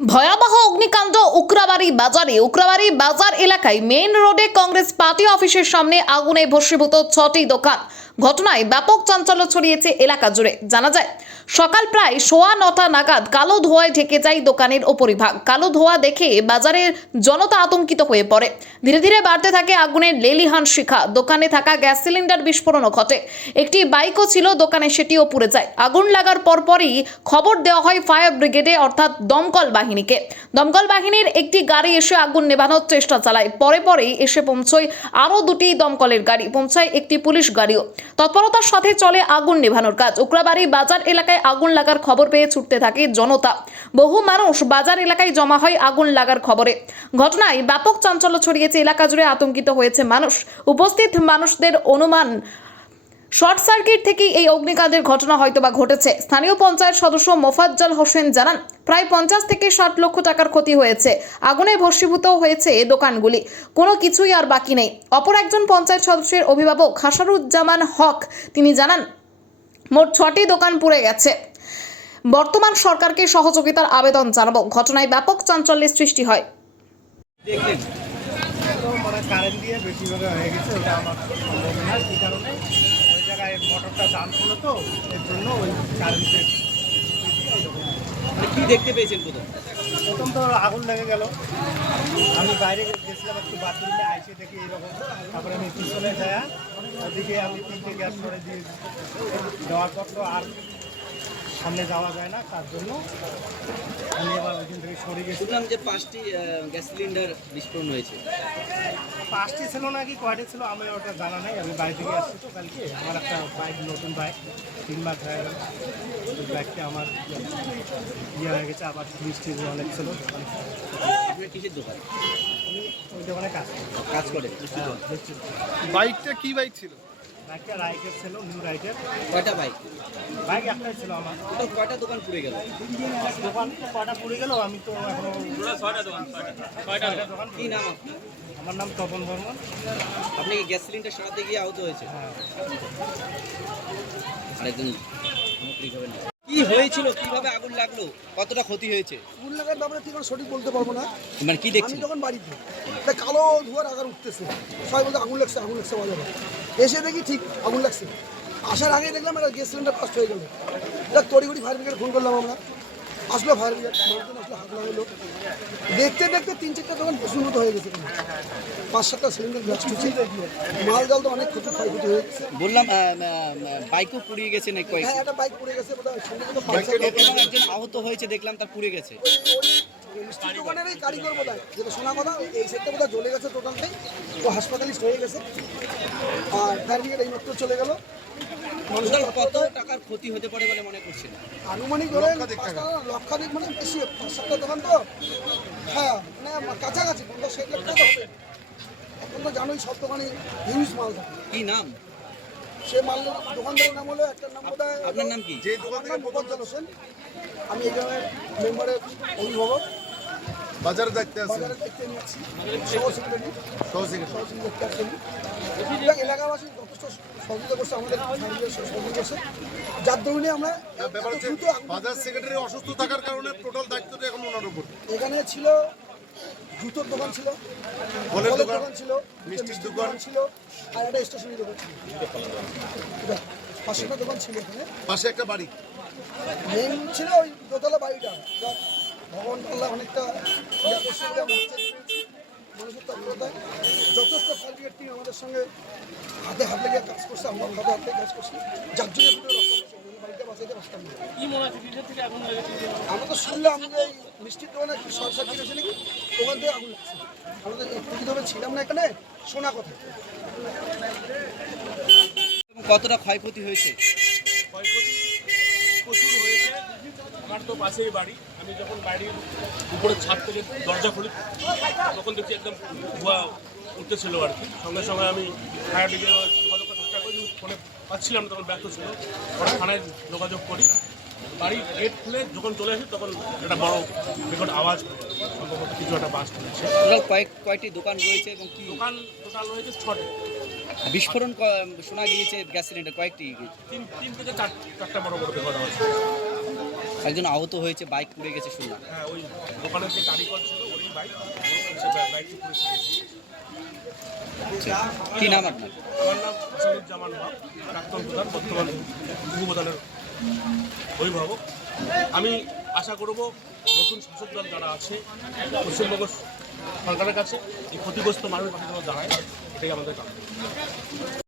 ভয়াবহ অগ্নিকাণ্ড উকরাবাড়ি বাজার এলাকায় মেইন রোডে কংগ্রেস পার্টি অফিসের সামনে আগুনে ভস্মীভূত 6টি দোকান। ঘটনায় ব্যাপক চাঞ্চল্য ছড়িয়েছে এলাকা জুড়ে। জানা যায়, সকাল প্রায় 9:15 নাগাদ কালো ধোঁয়ায় ঢেকে যায় দোকানের ওপরিভাগ। কালো ধোঁয়া দেখে বাজারের জনতা আতঙ্কিত হয়ে পড়ে। ধীরে ধীরে বাড়তে থাকে আগুনের লেলিহান শিখা। দোকানে থাকা গ্যাস সিলিন্ডার বিস্ফোরণও ঘটে। একটি বাইকও ছিল দোকানে, সেটিও পুড়ে যায়। আগুন লাগার পরপরই খবর দেওয়া হয় ফায়ার ব্রিগেডে, অর্থাৎ দমকল বাহিনীকে। দমকল বাহিনীর একটি গাড়ি এসে আগুন নেভানোর চেষ্টা চালায়। পরেই এসে পৌঁছয় আরও 2টি দমকলের গাড়ি, পৌঁছায় একটি পুলিশ গাড়িও। তৎপরতার সাথে চলে আগুন নেভানোর কাজ। উকরাবাড়ি বাজার এলাকায় আগুন লাগার খবর পেয়ে ছুটতে থাকে জনতা। বহু মানুষ বাজার এলাকায় জমা হয় আগুন লাগার খবরে। ঘটনায় ব্যাপক চাঞ্চল্য ছড়িয়েছে এলাকা জুড়ে। আতঙ্কিত হয়েছে মানুষ। উপস্থিত মানুষদের অনুমান, শর্ট সার্কিট থেকেই এই অগ্নিকাণ্ডের ঘটনা হয়তোবা ঘটেছে। স্থানীয় পঞ্চায়েত সদস্য মোফাজ্জল হোসেন জানান, প্রায় 50 থেকে 60 লক্ষ টাকার ক্ষতি হয়েছে। আগুনে ভস্মীভূত হয়েছে দোকানগুলি, কোনো কিছুই আর বাকি নেই। অপর একজন পঞ্চায়েত সদস্যের অভিভাবক হাসারুজ্জামান হক তিনি জানান, মোট 6টি দোকান পুড়ে গেছে। বর্তমান সরকারকে সহযোগিতার আবেদন জানাবো। ঘটনায় ব্যাপক চাঞ্চল্যের সৃষ্টি হয়। দেখলেন তো মানে কারেন্ট দিয়ে বেশিভাবে হয়ে গেছে, ওটা আমার মনে হয় কী কারণে ওই জায়গায় মোটরটা জাম ছিল, তো এর জন্য ওই কারেন্টে কি দেখতে পেয়েছেন প্রথম তো আগুন লেগে গেল। আমি বাইরে গেছিলাম একটু বাথরুমে, আইসে দেখি এইরকম। তারপরে আমি পিছনে যাই, ওদিকে আমি 3টে গ্যাস করে দিয়ে দেওয়ার পর তো আর সামনে যাওয়া যায় না, তার জন্য আমি এবার ওইখান থেকে সরে গেছি। শুনলাম যে 5টি গ্যাস সিলিন্ডার বিস্ফোরণ হয়েছে। 5টি ছিল নাকি কয়টি ছিল আমি ওটা জানা নেই। আমি বাড়ি থেকে আসছি তো কালকে, আমার একটা বাইক, নতুন বাইক 3 মাস হয়ে গেল। ওই বাইকটা আমার ইয়ে হয়ে গেছে, আবার মিষ্টি অনেক ছিল। আপনার কিসের দোকান? আমি ওই দোকানে কাজ করে। বাইকটা কি বাইক ছিল? বাইকটা রাইকের ছিল, নিউ রাইকের। কয়টা বাইক? বাইক একটাই ছিল আমার। টোটাল কয়টা দোকান পুড়ে গেল? দোকান তো কয়টা পুড়ে গেল, আমি তো এখনো 6টা দোকান। কি নাম আপনার? আমার নাম তপন বর্মন। আপনি কি গ্যাস সিলিন্ডার সরাতে গিয়ে আহত হয়েছে? হ্যাঁ। আরেকজন সামগ্রিক হবে না। কি হয়েছিল, কিভাবে আগুন লাগলো, কতটা ক্ষতি হয়েছে? আগুন লাগার ব্যাপারে ঠিক আমি সঠিক বলতে পারবো না। মানে কি আমি দেখছেন? যখন বাড়িতে তা কালো ধোঁয়ার আগার উঠতেছে, সবাই বলতে আগুন লাগছে বাজারে। এসে দেখি ঠিক আগুন লাগছে। আসার আগেই দেখলাম একটা গ্যাস সিলিন্ডার ফাস্ট হয়ে গেল। দেখ তড়িঘড়ি ফায়ার ব্রিগেড ফোন করলাম আমরা, আসলো ফায়ার ব্রিগেড, মানুষজন আসলো, হাত লাগাইলো। দেখতে 3-4টা দোকান প্রশ্নমত হয়ে গেছে। 5-7টা সিলিন্ডার ব্লাস্ট হচ্ছে। মাল জাল তো অনেক ক্ষয়ক্ষতি হয়ে গেছে। বললাম বাইকও পুড়িয়ে গেছে নাকি কয়েক? হ্যাঁ, একটা বাইক পড়ে গেছে, বোধহয় সঙ্গে এবং একজন আহত হয়েছে দেখলাম, তার পুড়ে গেছে। মিষ্টির দোকানের এই কারিগর বোধহয়, যেটা শোনা কথা, এই সেটটা বোধহয় জ্বলে গেছে টোটালটাই। ও হাসপাতালিস্ট হয়ে গেছে। আর ফায়ার ব্রিগেড এই মাত্র চলে গেল। টোটাল কত টাকার ক্ষতি হতে পারে বলে মনে করছেন? আনুমানিক ধরে লক্ষাধিক, মানে বেশি 5-7টা দোকান তো। হ্যাঁ, মানে কাছাকাছি 50-60 লাখ টাকা হবে। এখন তো জানোই সব দোকানে হিউজ মাল থাকে। কি নাম? সে মাল দোকানদারের নাম হলো, একটা নাম বোধহয়। আপনার নাম কি? যে দোকান থেকে মোফাজ্জল হোসেন। আমি এই গ্রামের মেম্বারের অভিভাবক, বাজারে দেখতে আছে বাজারের দায়িত্বে নিচ্ছি, সহ সেক্রেটারি। সহজে এলাকাবাসী যথেষ্ট সহযোগিতা করছে, আমাদের সহযোগিতা করছে, যার দরুনে আমরা ব্যাপার হচ্ছে দ্রুত বাজার সেক্রেটারি অসুস্থ থাকার কারণে টোটাল দায়িত্বটা এখন ওনার উপর। এখানে ছিল জুতোর দোকান ছিল, ফলের ফলের দোকান, দোকান ছিল, মিষ্টির দোকান ছিল, আর একটা স্টেশনারি দোকান ছিল। 500টা দোকান ছিল এখানে। পাশে একটা বাড়ি। মেন ছিল ওই দোতলা বাড়িটা। ভগবান আল্লাহ অনেকটা ইয়া করছে বলে আমরা বাঁচাতে পেরেছি। মানুষের তৎপরতায় যথেষ্ট ফায়ার ব্রিগেড টিম আমাদের সঙ্গে হাতে হাত লেগে কাজ করছে, আমরা হাতে হাতে কাজ করছি, যার জন্য দুটো রক্ষা করছে, বাড়িটা বাঁচাইতে পারতাম না। আমরা তো শুনলাম যে এই মিষ্টির দোকানে একটু শর্ট সার্কিট হয়েছে নাকি, ওখান থেকে আগুন লাগছে। আমরা তো একটু ছিলাম না এখানে, শোনা কথা। কতটা ক্ষয়ক্ষতি হয়েছে? ক্ষয়ক্ষতি প্রচুর হয়েছে। আমার তো পাশেই বাড়ি, আমি যখন বাড়ির উপরে ছাদ থেকে দরজা খুলি তখন দেখছি একদম ধোঁয়া উঠতেছিল আর কি। সঙ্গে সঙ্গে আমি ফায়ার ব্রিগেড যোগাযোগ করার চেষ্টা করি, ফোনে পাচ্ছিলাম না, তখন ব্যস্ত ছিল। পরে থানায় যোগাযোগ করি। বাড়ির গেট খুলে যখন চলে আসি তখন একটা বড় বিকট আওয়াজ, সম্ভবত কিছু একটা বাস করেছে। টোটাল কয়টি দোকান রয়েছে এবং কি দোকান টোটাল রয়েছে 6টি। বিস্ফোরণ শোনা গিয়েছে গ্যাস সিলিন্ডার কয়েকটি? তিন থেকে চারটা বড় বড় বিকট আওয়াজ। একজন আহত হয়েছে, বাইক পুড়ে গেছে শুনলাম। হ্যাঁ, ওই দোকানের যে কারিগর ছিল ওরই বাইক, সে বাইকটি পুরো সারিয়ে কি নাম আপনার? আমার নাম হাসানুজ্জামান বাপ, প্রাক্তন প্রধান, বর্তমান উপপ্রধানের অভিভাবক। আমি আশা করব নতুন শাসক দল যারা আছে পশ্চিমবঙ্গ সরকারের কাছে এই ক্ষতিগ্রস্ত মানুষের পাশে যেন দাঁড়ায়, এটাই আমাদের কাজ।